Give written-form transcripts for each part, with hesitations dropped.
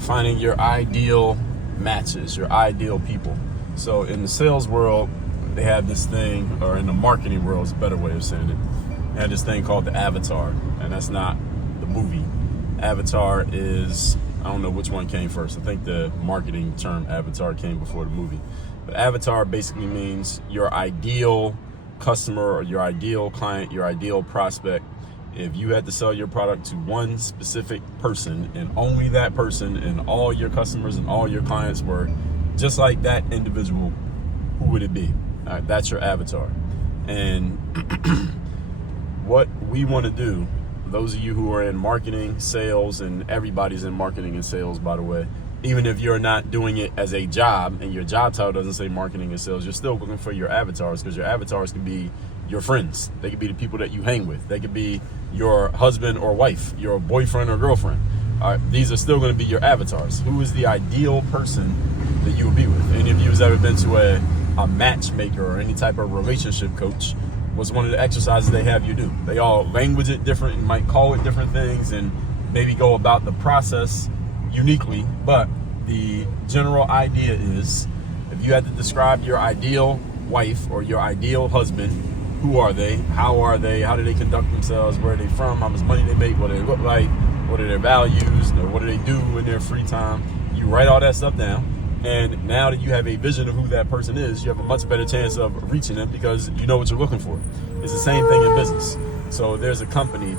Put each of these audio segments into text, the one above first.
finding your ideal matches, your ideal people. So in the sales world, they have this thing, or in the marketing world is a better way of saying it, they have this thing called the avatar, and that's not the movie. Avatar is, I don't know which one came first. I think the marketing term avatar came before the movie. But avatar basically means your ideal customer or your ideal client, your ideal prospect. If you had to sell your product to one specific person and only that person, and all your customers and all your clients were just like that individual, who would it be? All right, that's your avatar. And what we want to do, those of you who are in marketing, sales, and everybody's in marketing and sales, by the way, even if you're not doing it as a job and your job title doesn't say marketing and sales, you're still looking for your avatars, because your avatars can be your friends. They could be the people that you hang with. They could be your husband or wife, your boyfriend or girlfriend. These are still going to be your avatars. Who is the ideal person that you would be with? Any of you has ever been to a matchmaker or any type of relationship coach? What's one of the exercises they have you do? They all language it different and might call it different things and maybe go about the process uniquely. But the general idea is, if you had to describe your ideal wife or your ideal husband, who are they? How are they? How do they conduct themselves? Where are they from? How much money they make? What do they look like? What are their values? What do they do in their free time? You write all that stuff down. And now that you have a vision of who that person is, you have a much better chance of reaching them because you know what you're looking for. It's the same thing in business. So there's a company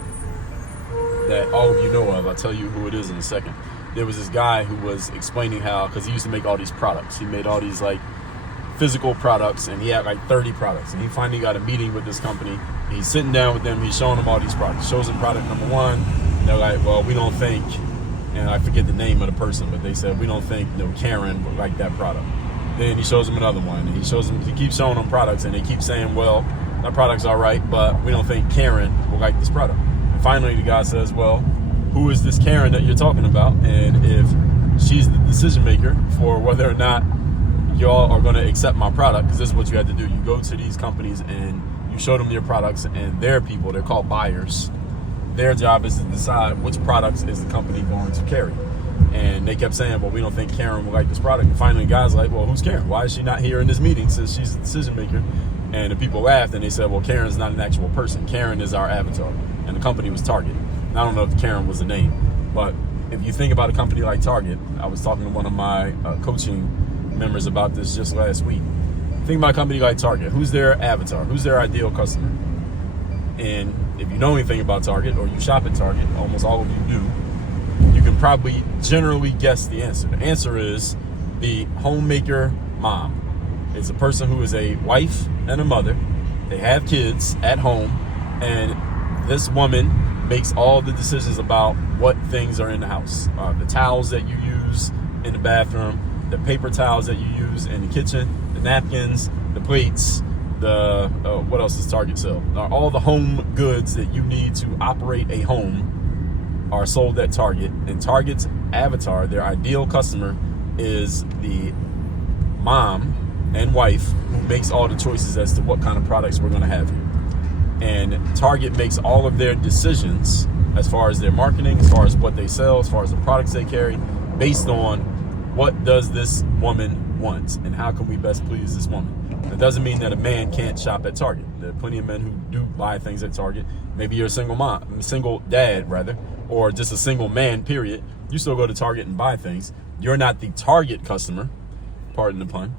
that all of you know of. I'll tell you who it is in a second. There was this guy who was explaining how, because he used to make all these products. He made all these like physical products, and he had like 30 products. And he finally got a meeting with this company. He's sitting down with them. He's showing them all these products. Shows them product number one. They're like, well, we don't think, and I forget the name of the person, but they said, we don't think Karen would like that product. Then he shows them another one, and he keeps showing them products, and they keep saying, well, that product's all right, but we don't think Karen will like this product. And finally, the guy says, well, who is this Karen that you're talking about? And if she's the decision maker for whether or not y'all are going to accept my product, because this is what you have to do. You go to these companies and you show them your products, and their people, they're called buyers. Their job is to decide which products is the company going to carry. And they kept saying, well, we don't think Karen will like this product. And finally, the guy's like, well, who's Karen? Why is she not here in this meeting since she's the decision maker? And the people laughed, and they said, well, Karen's not an actual person. Karen is our avatar. And the company was Target. And I don't know if Karen was the name, but if you think about a company like Target, I was talking to one of my coaching members about this just last week. Think about a company like Target. Who's their avatar? Who's their ideal customer? And if you know anything about Target, or you shop at Target, almost all of you do, you can probably generally guess the answer. The answer is the homemaker mom. It's a person who is a wife and a mother. They have kids at home, and this woman makes all the decisions about what things are in the house. The towels that you use in the bathroom, the paper towels that you use in the kitchen, the napkins, the plates, what else does Target sell? All the home goods that you need to operate a home are sold at Target. And Target's avatar, their ideal customer, is the mom and wife who makes all the choices as to what kind of products we're going to have here. And Target makes all of their decisions as far as their marketing, as far as what they sell, as far as the products they carry, based on what does this woman want and how can we best please this woman. It doesn't mean that a man can't shop at Target. There are plenty of men who do buy things at Target. Maybe you're a single dad rather, or just a single man, period. You still go to Target and buy things. You're not the Target customer, pardon the pun,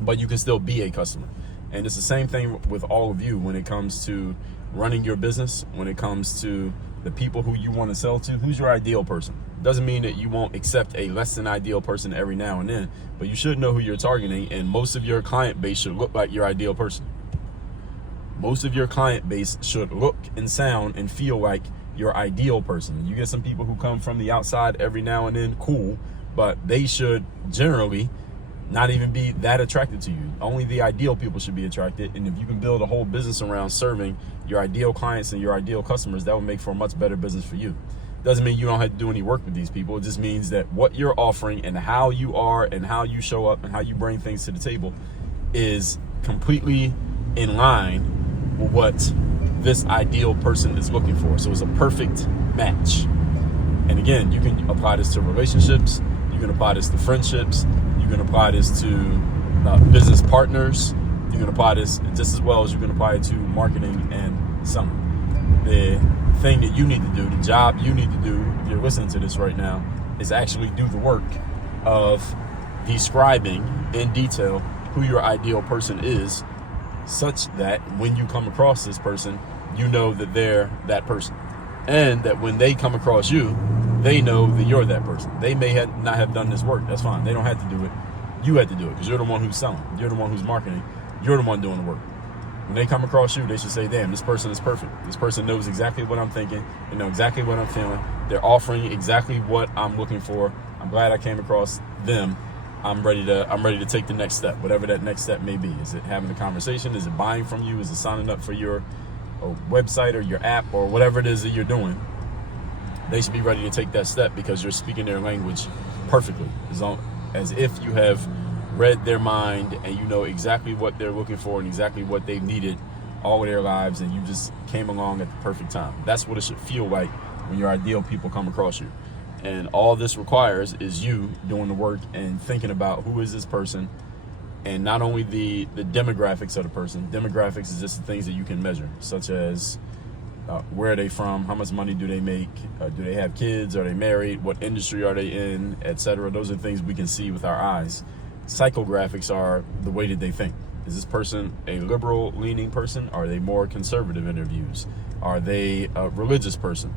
but you can still be a customer. And it's the same thing with all of you when it comes to running your business, when it comes to the people who you want to sell to. Who's your ideal person? Doesn't mean that you won't accept a less than ideal person every now and then, but you should know who you're targeting, and most of your client base should look like your ideal person. Most of your client base should look and sound and feel like your ideal person. You get some people who come from the outside every now and then, cool, but they should generally not even be that attracted to you. Only the ideal people should be attracted. And if you can build a whole business around serving your ideal clients and your ideal customers, that will make for a much better business for you. Doesn't mean you don't have to do any work with these people. It just means that what you're offering and how you are and how you show up and how you bring things to the table is completely in line with what this ideal person is looking for. So it's a perfect match. And again, you can apply this to relationships. You can apply this to friendships. You can apply this to business partners. You can apply this just as well as you can apply it to marketing and selling. The thing that you need to do, the job you need to do, if you're listening to this right now, is actually do the work of describing in detail who your ideal person is, such that when you come across this person, you know that they're that person. And that when they come across you, they know that you're that person. They may not have done this work. That's fine. They don't have to do it. You had to do it because you're the one who's selling. You're the one who's marketing. You're the one doing the work. When they come across you, they should say, damn, this person is perfect. This person knows exactly what I'm thinking. They know exactly what I'm feeling. They're offering exactly what I'm looking for. I'm glad I came across them. I'm ready to take the next step, whatever that next step may be. Is it having a conversation? Is it buying from you? Is it signing up for your website or your app or whatever it is that you're doing? They should be ready to take that step because you're speaking their language perfectly, as if you have read their mind and you know exactly what they're looking for and exactly what they've needed all of their lives, and you just came along at the perfect time. That's what it should feel like when your ideal people come across you. And all this requires is you doing the work and thinking about who is this person, and not only the demographics of the person. Demographics is just the things that you can measure, such as where are they from, how much money do they make, do they have kids, are they married, what industry are they in, etc. Those are things we can see with our eyes. Psychographics are the way that they think. Is this person a liberal leaning person? Are they more conservative in their views? Are they a religious person?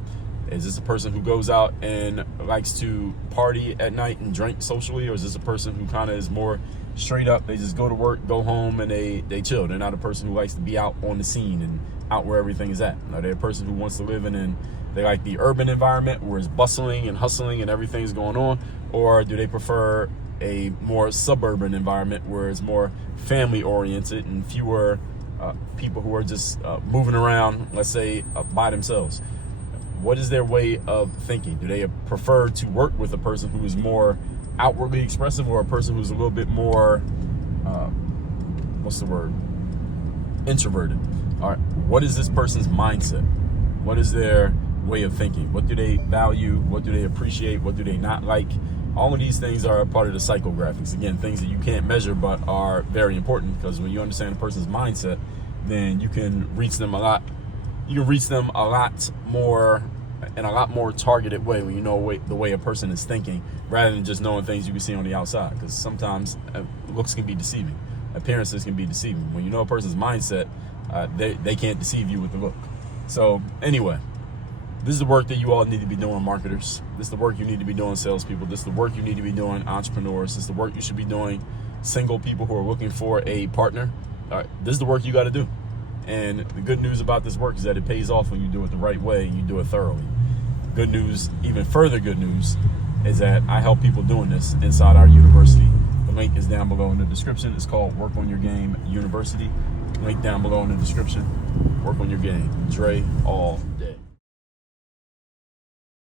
Is this a person who goes out and likes to party at night and drink socially? Or is this a person who kind of is more straight up? They just go to work, go home, and they chill. They're not a person who likes to be out on the scene and out where everything is at. Are they a person who wants to live in they like the urban environment where it's bustling and hustling and everything's going on? Or do they prefer a more suburban environment where it's more family oriented and fewer people who are just moving around, let's say, by themselves? What is their way of thinking? Do they prefer to work with a person who is more outwardly expressive, or a person who's a little bit more, introverted? All right, what is this person's mindset? What is their way of thinking? What do they value? What do they appreciate? What do they not like? All of these things are a part of the psychographics. Again, things that you can't measure but are very important, because when you understand a person's mindset, then you can reach them a lot. You can reach them a lot more in a lot more targeted way when you know the way a person is thinking, rather than just knowing things you can see on the outside. Because sometimes looks can be deceiving, appearances can be deceiving. When you know a person's mindset, they can't deceive you with the look. So anyway, this is the work that you all need to be doing, marketers. This is the work you need to be doing, salespeople. This is the work you need to be doing, entrepreneurs. This is the work you should be doing, single people who are looking for a partner. All right, this is the work you got to do. And the good news about this work is that it pays off when you do it the right way and you do it thoroughly. Good news, even further good news, is that I help people doing this inside our university. The link is down below in the description. It's called Work on Your Game University. Link down below in the description. Work on your game. Dre all day.